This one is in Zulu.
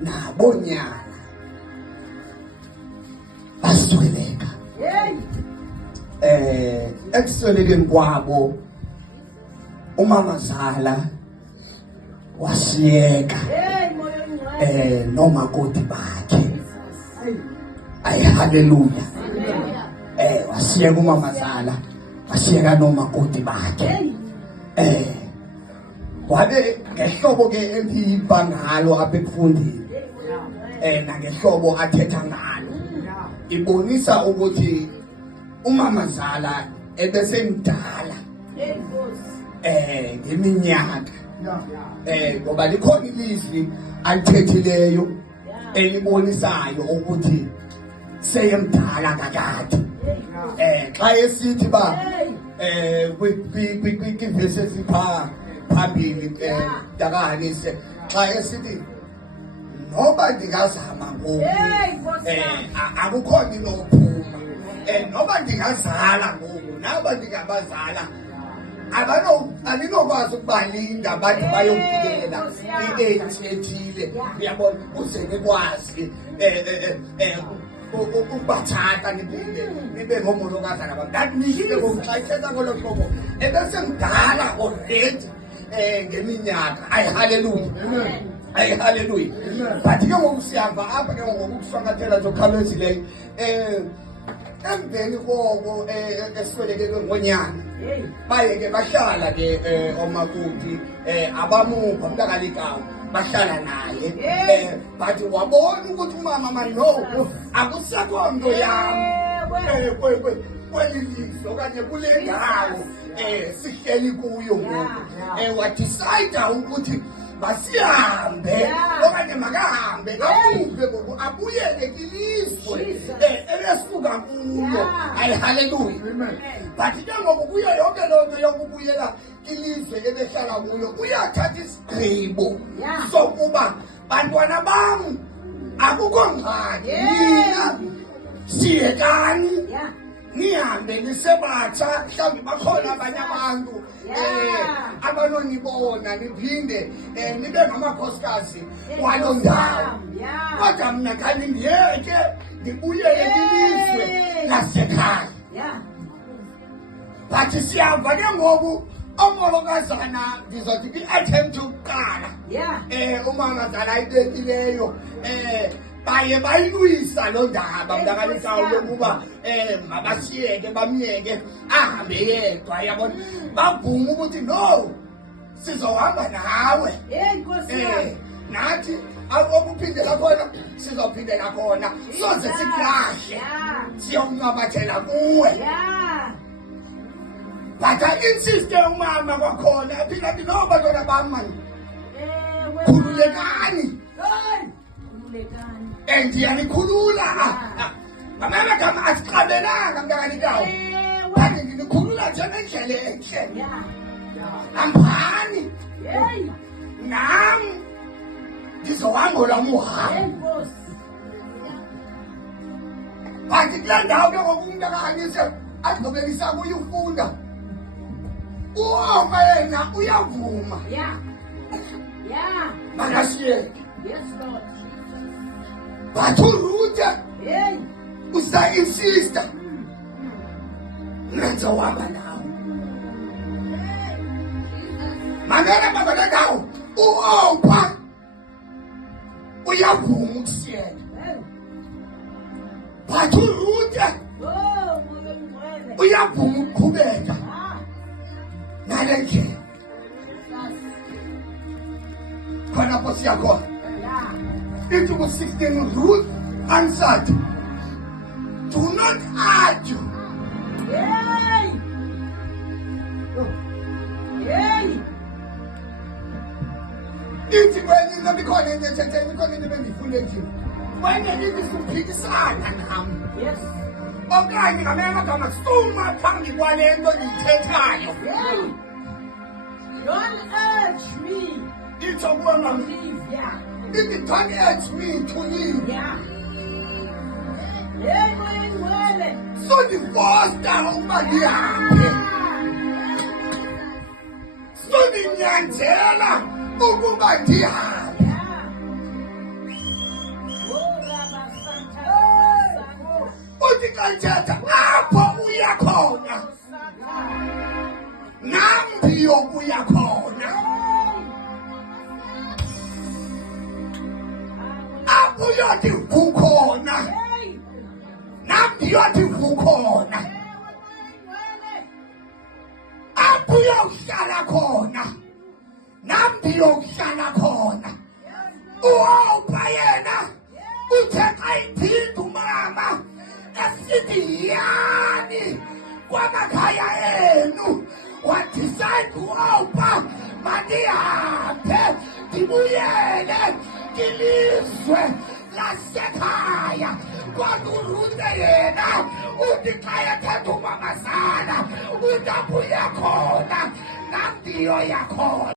nabonyana basweleka. Ekuswelekeni kwabo umama Zala wasiyeka nomakoti bakhe. Ay haleluya. Wasiyeka umama Zala, wasiyeka nomakoti bakhe. Wabe ngehlobo ke emphipa ngalo apha ekufundeni. Nangehlobo athetha ngalo. Ibonisa ukuthi umama Zala ebesemdala. Ngeminyaka. Ngoba likhona ilizwi alithethileyo elibonisayo ukuthi seyemdala kakade. Xa esithi ba kwivesi esipha phambili Dakanise xa esithi noba ndingazama ngoku akukhona inophuma. Noba ndingazala ngoku naba ndingabazala alinokwazi ukubalinda bathi bayofikelela i-age ethile. Uyabona uze nikwazi ukubathatha nibe ngomolokazana bam. That means ngoku xa ithetha ngolo hlobo ebesemdala already ngeminyaka. Ay haleluya. Ay haleluya. But ke ngoku siyava apha ke ngoku ukushwankathela zokhawulezileyo. Emveni koko eswelekelwe ngonyana baye ke bahlala ke omakoti abamupha mntakalikawo bahlala naye. But wabona ukuthi umama manoko akusekho nto yam kweli lizwe okanye kule ndawo sihleli kuyo ngoku. Wadicayida ukuthi masihambe okanye makahambe kamuve ngoku abuyele kilizwe elesifuka kuyo. Ay haleluya. But ke ngoku kuyo yonke loo nto yokubuyela kilizwe ebehlala kuyo uyathatha isigqibo sokuba bantwana bam akukho ngxaki nina siyekani nihambe nisebatsha. Mhlawumbi bakhona abanye abantu abanonibona niphinde nibe ngamakhosikazi waloo ndawo. Kodwa mna khani ndiyeke ndibuyele kwilizwe lasekhaya. But siyava ke ngoku omolokazana ndizothi kwi-attempt yokuqala umama Zala ayibekileyo baye bayilwisa loo ndaba mntakalikawo yokuba mabasiyeke bamyeke ahambe yedwa. Yabona bavuma ukuthi no sizohamba nawe. Nathi okuphindela khona sizophindela khona soze sikulahle siyomnqabathela kuwe. But insiste umama kwakhona aphinda athi no bantwana bam mani khululekani. Ndiyanikhulula. Ngamanye amagama asiqabelanga mntakalikawo. Kanti ndinikhulula nje ngendlela entle. Hambani nam ndizohamba olwam uhambo. Kanti kule ndawo ke ngoku umntakanise azigqibelisa kuyo ufunda uoma yena uyavuma makasiyeke. But uRuthe usa-insista nenzohamba nawo. Mamela baba ndawo uOpha uyavuma ukusiyeka. But uRuthe uyavuma ukuqhubeka nale ndlela. Khona apho siyakhona. Into was 16, Ruth answered, do not argue. Ithi kwenye nemikhona enye imikhona ebengifundekile. Kwenye ithi siphikisana nami. Okanye ngamanye amagama suma phambi kwale nto ndiyithethayo. Don't urge me. Itsho kuwe ngam. Leave, Don't urge me to leave. So ndifosta ukuba ndihambe. So ndinyanzela ukuba ndihambe. ethetha apho uya khona nam ndiyokuya khona. Apho uyothi kukhona nam ndiyothi kukhona. Apho uyokuhlala khona nam ndiyokuhlala khona. Uwopha yena uthe xa iphinda umama esithi yani kwamakhaya enu wadicide uwopha mandihambe ndibuyele kwilizwe lasekhaya. Kodwa uRuthe yena uthi xa ethetha umamazala uthi apho uya khona nam ndiyoya khona.